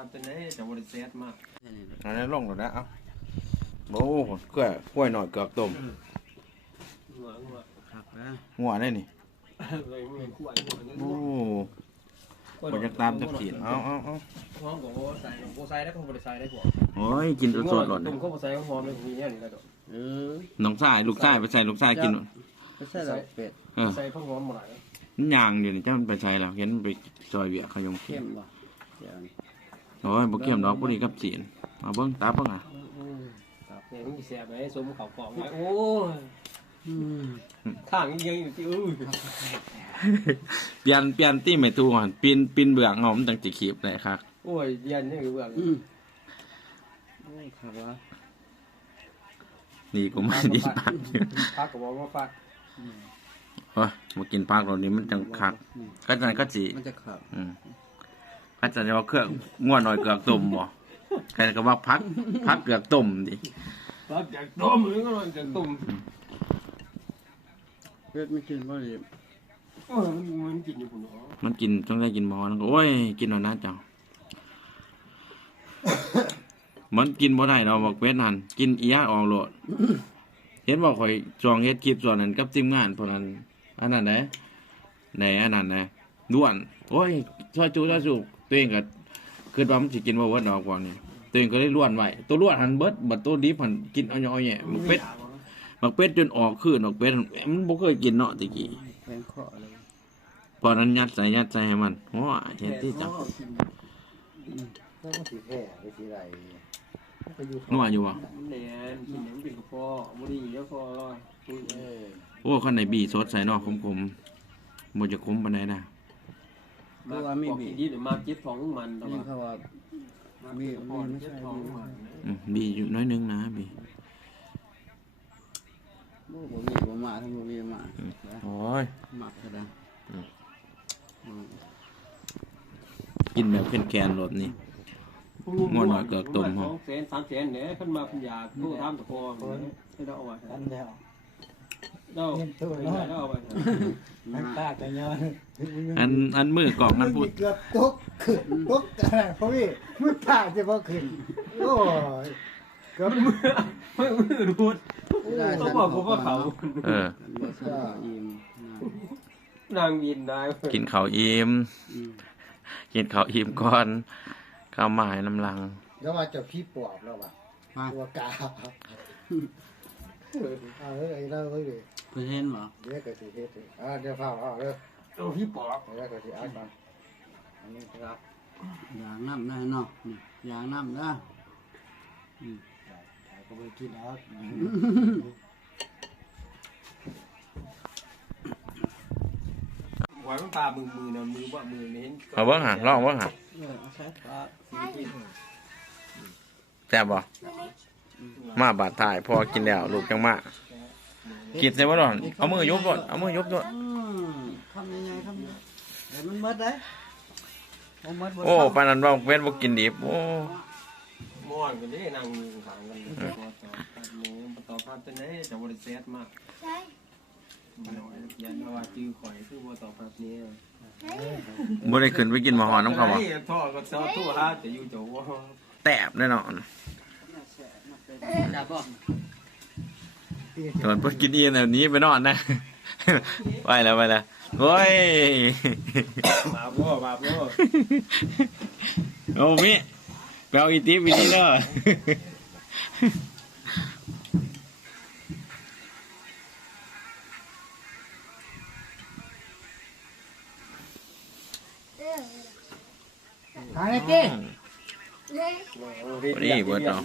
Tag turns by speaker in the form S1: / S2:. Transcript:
S1: พันตัวนี้จะบริเซตมาก
S2: อันนั้นลงแล้วนะเอ้าโอ้กล้วยกล้วยหน่อยเกือบต้ม
S1: หัวหัว
S3: ครับนะ
S2: หัวได้นี่
S1: เลยมือขวดหัวนึง
S2: โอ้บรรยากาศจะกินเอาเอาเอา
S1: ห้องของโบใส่ของโบใส่ได้ของบริใส่ได้หัว
S2: โอ้ยกินสดๆหลด
S1: ตุ่มข้าวโบใส่ของหอมเลยมีเนี่ยนี่กระโดด
S3: เออ
S2: น้องชายลูกชายไปใส่ลูกชายกินหน่อย
S3: ไม่ใช่หรอกเป็ด
S2: เออ
S1: ใส่ข้าวหอมหมดเลย
S2: มันยางอยู่นี่เจ้ามันไปใส่แล้วเห็นมันไปซอยเวียขยงเข็
S3: เข้
S2: ม
S3: มบ่เดี๋ยวนี้
S2: โอ้ยบ่เข็มดอกพวกนี้กับจีนเอาเบิ้งตาเบิ้งอะ
S1: เนี่ยมันจะแสบไหมสมเขากล่องโอ้ย
S3: อืม
S1: ข้างยังอยู่ที่อื้อ
S2: เปลี่ยนเปลี่ยนตี้ไม่ถูกหันปีนปีนเบื้องเอามันจังสิขีบได้ครับ
S1: โอ้ยเย็นนี่คือเบื้อง
S3: อืมโอ้ยครับว่า
S2: นี่กูไม่ด้ปัก
S1: พักกับบอกว่าฟัก
S2: โอ้ยมากินพักเรานี้มันจังคักก็จังก็สิ
S3: มันจะขับ
S2: อืม ก็จะว่าเครื่องง่วนหน่อยเกือกต้มบ่ใครก็ว่าพัก พักเกือกต้มดิ
S1: ฟักจากต้มหรือก็นอนจากตุ่ม
S3: เป็ดไม่กินบ่ดี
S1: โอ้ยมันมันกินอยู่คุณหรอ
S2: มันกินต้องได้กินหมอนั่นก็โอ้ยกินหน่อยนะเจ้ามันกินบ่ได้เราบอกเวทนั่นกินเอียออกโลดเห็นบอกข่อยจองเฮ็ดคลิปส่วนนั้นกับทีมงานพวกนั้นอันนั้นไหนไหนอันนั้นไหนด้วน โอ้ยช่วยจูช่วยจู ตัวเองก็คิดว่ามันสิกินบ่เบิดดอกกว่านี้ตัวเองก็ได้ล้วนไว้ตัวล้วนหันเบิดบัดตัวดิบหันกินเอาย่อยแย่มันเป็ดมันเป็ดจนออกคืนออกเป็ดมันบ่เคยกินเนาะตะกี้
S3: แพงเคาะเลย
S2: พอนั้นยัดใส่ยัดใส่ให้มันโอ้ยเห็นที่จัง
S4: ก็สีแค่ไปสีไร
S2: นัวอยู่บ่
S1: แหนกินแหนมกินกระเพาะบุหรี่แล้วก็
S4: เออ
S2: โอ้คันไหนบีสดใส่เนาะขมๆบ่จะขมปานใดนะ
S1: มาบอกกินดีหรือมาจิตของมันแต่
S3: นี่
S1: ว่า
S3: เขาว่ามีมีไม่ใช่
S1: ของ
S3: มี
S1: มัน
S2: อืมบีอยู่น้อยนึงนะบี
S3: บ่บ่มีบ่มาทั้งบ่มีมา
S2: โอ้ย
S3: หมักก็ได้
S2: อืม
S3: อืม
S2: กินแบบแคนๆรสนี่ ม่วนหน่อยเกือบตุ่ม
S1: สองแสนสามแสนเนี่ยขึ้นมาเป็นยาตู้ทำตะโพงให้เราเอาไว้
S4: อันแล้ว
S1: เราเราเอาไว้
S4: มันตาแต่ย้อน
S2: อันอันมือกล่องมันพูด
S4: เกือบตกขึ้นตกอะไรเพราะพี่มันตาจะพอขึ้นโอ้ยเกือบ
S1: ไม่มือรูดต้องบอกผมว่าเขา
S2: เออ
S3: บ่ใช่อิ่มนะ
S1: นางบินได้
S2: กินข้าวอิ่ม
S3: อืม
S2: กินข้าวอิ่มก่อนข้าวหมายน้ำลัง
S4: แล้วว่าจะพี่ปอบแล้วว่ะ
S3: มา
S4: ตัวกาเอาเฮ้ยเราเฮ้ย
S3: เพิ่นเห็นบ่
S4: เดี๋ยวก็สิเฮ็ดอ่าเดี๋ยวเฝ้าเอาเด้อ
S1: ตัวพี่ปอบ
S4: เดี๋ยวก็สิเอาก่อนอันนี้ครับ
S3: ยางน้ำได้เนาะนี่ยางน้ำได้
S4: ถ่ายก็ไปกินเอา
S1: หอยมันตามือมือนะมือว่ามือเน้น
S2: เอาเบิ่งหาลองเบิ่งหา
S3: เออเอาใช้ปลา
S2: แซ่บบ่มาบาดถ่ายพอกินแล้วลูกจังมา กินใส่บ่ดอนเอามือยกก่อนเอามือยกด้วย
S3: อืมทำยังไงทำยังไงเดี๋ยวมันหมดได้บ่หมดบ่
S2: โอ้
S3: เศร้า
S2: ปานนั้นว่าเว้นบ่กินดิบโอ้
S1: ม่วนกันนี่นางมือขางกันต่อพัดนี้ต่อพัดตัวนี้จะบริเซตมาก
S5: ใช่
S1: มันน้อยยันว่าจื้อข่อยคือบ่ต่อพัดนี้
S2: บ่ได้ขึ้นไปกินหมาหอนน้ำเขาบ่
S1: ท่อก็เซาตู้ฮะจะอยู่โจว่า
S2: แตบแน่นอน
S3: จับบ่
S2: ตอนเพิ่นกินอีแบบนี้ไปนอนนะ ไปแล้วไปแล้วโอ้ย
S1: มาบ่มาบ่
S2: โอ้มิไปเอาอีทิปอีนี่เด้อ
S5: เออ
S4: หาไอ้เก้
S5: เฮ้ย
S1: นี่เบิดเนาะ